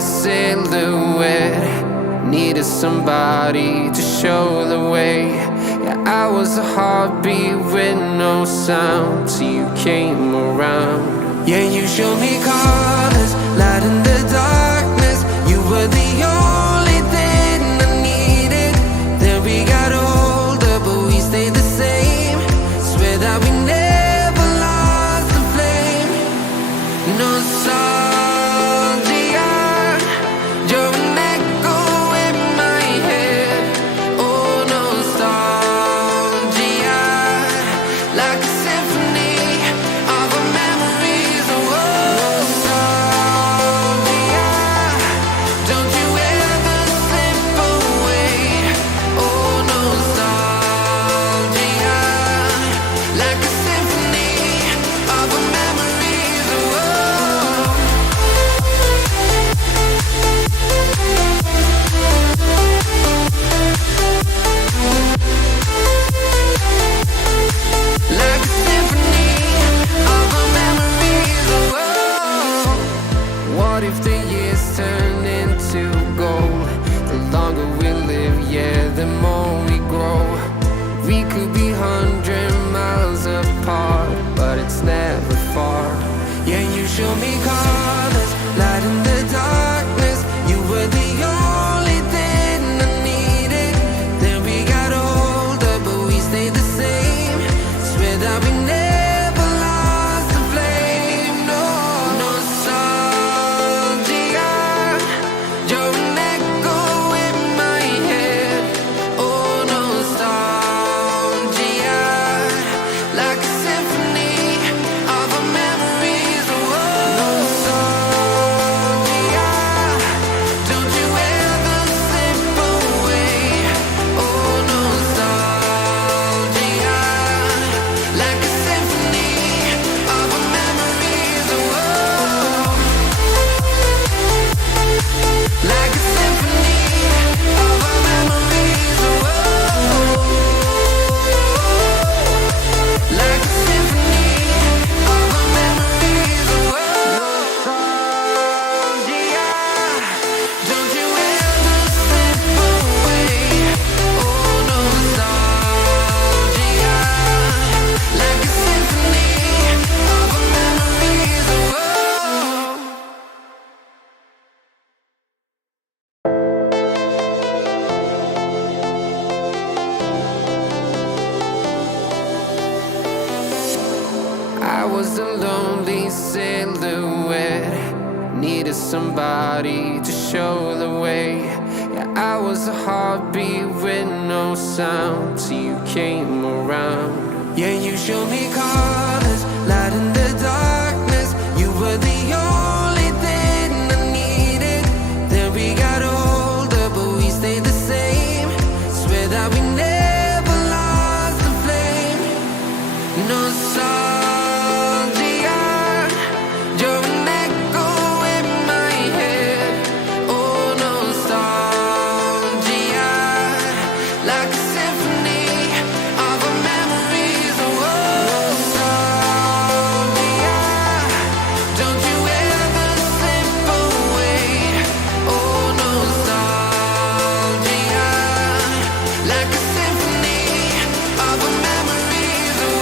silhouette. Needed somebody to show the way. Yeah, I was a heartbeat with no sound till you came around. Yeah, you showed me colors, light in the darkness. You were the only thing I needed. Then we got older, but we stayed the same. Swear that we never lost the flame. Nostalgia, you're an echo in my head. Oh, nostalgia, like a symphony of our memories. Oh, nostalgia, don't you ever slip away. Oh, nostalgia, like a symphony of our memories. Oh, like a symphony of our memories. Oh, what if the years turn into gold? The longer we live, yeah, the more we grow. We could be 100 miles apart, but it's never far. Yeah, you show me colors, light in the darkness. You were the only thing I needed. Then we got older, but we stayed the same. Swear that we never lost the flame. No, nostalgia, you're an echo in my head. Oh, nostalgia, like a symphony of our memories. Oh, nostalgia, don't you ever slip away. Oh, nostalgia, like a symphony of our memories. Oh, like a symphony of our memories. Oh, like a symphony of our memories. Oh, nostalgia, don't you ever slip away. Oh, nostalgia, like a symphony of our memories. Oh, I was a lonely silhouette. Needed somebody to show the way. Yeah, I was a heartbeat with no sound till you came around. Yeah, you showed me colors, light in the darkness. You were the only thing I needed. Then we got older, but we stayed the same. Swear that we never lost the flame. Nostalgia, you're an echo in my head. Oh, nostalgia, like a symphony of our memories. Oh, nostalgia, don't you ever slip away. Oh, nostalgia, like a symphony of our memories. Oh,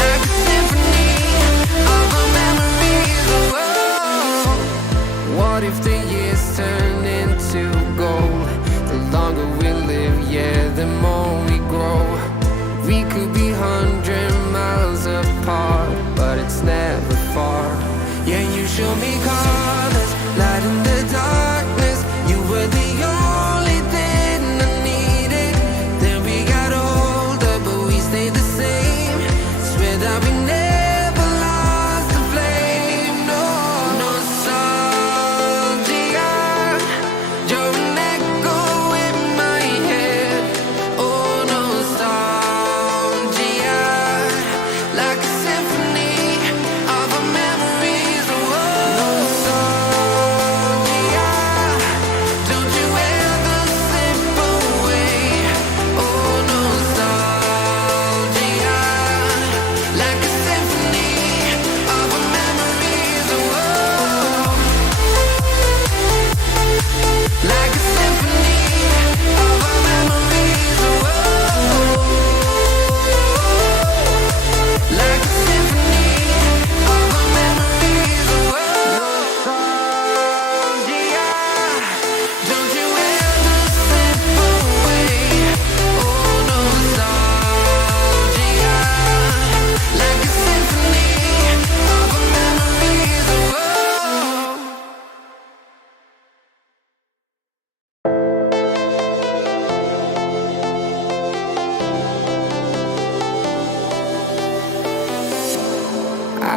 like a symphony of our memories. Oh, what if the years turn into gold? The longer we live, yeah, the more we grow. We could be 100 miles apart, but it's never far. Yeah, you show me colors, light in the darkness. You were the only thing I needed. Then we got older, but we stayed the same. Swear that we never lost the flame. No, nostalgia, you're an echo in my head. Oh, nostalgia, like a symphony of our memories. Oh,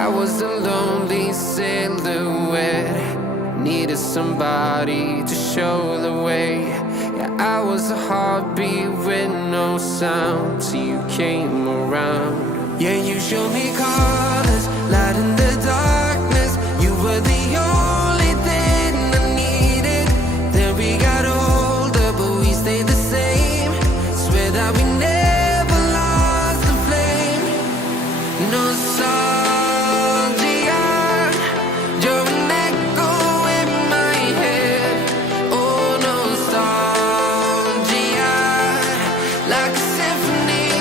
I was a lonely silhouette, needed somebody to show the way. Yeah, I was a heartbeat with no sound till you came around. Yeah, you showed me colors, light in the darkness. You were the only thing I needed. Then we got older, but we stayed the same. Swear that we never lost the flame. Nostalgia, you're an echo in my head. Oh, nostalgia, like a symphony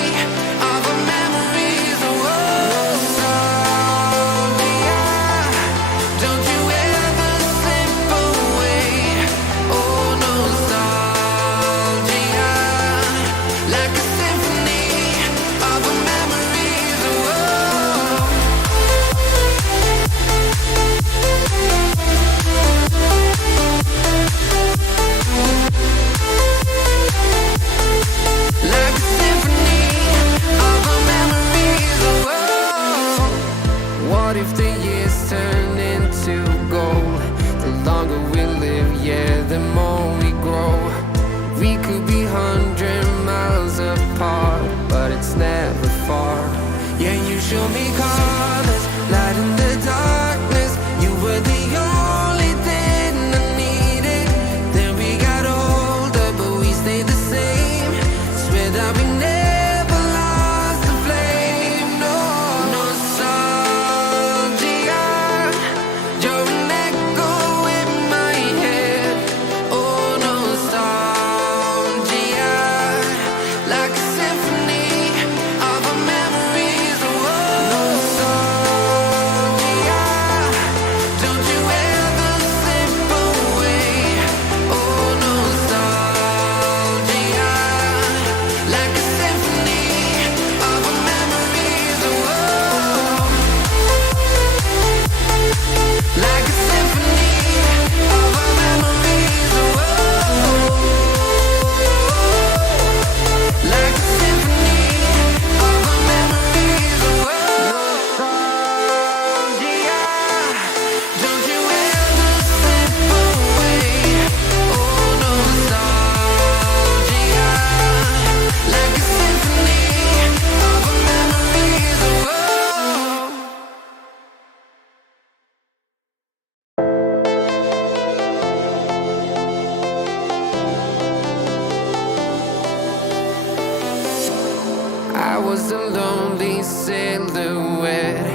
of our memories. Oh, nostalgia, don't you ever slip away. Oh, nostalgia, like a symphony of our memories. Oh, like a symphony of our memories. Oh, what if the years turn into gold? The longer we live, yeah, the more we grow. We could be 100 miles apart, but it's never far. Yeah, you show me colors, light in the darkness. You were the only thing I needed. Then we got older, but we stayed the same. Swear that we never lost the flame. No, nostalgia, you're an echo in my head. Oh, nostalgia, like a symphony of our memories. Oh, nostalgia, don't you ever slip away. Oh, nostalgia, like a symphony of our memories. Oh, like a symphony of our memories. Oh, like a symphony of our memories. Oh, nostalgia, don't you ever slip away. Oh, nostalgia, like a symphony of our memories. Oh, I was a lonely silhouette,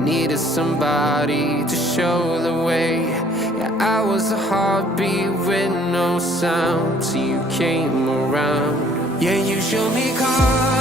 needed somebody to show the way. Yeah, I was a heartbeat with no sound till you came around. Yeah, you showed me colors.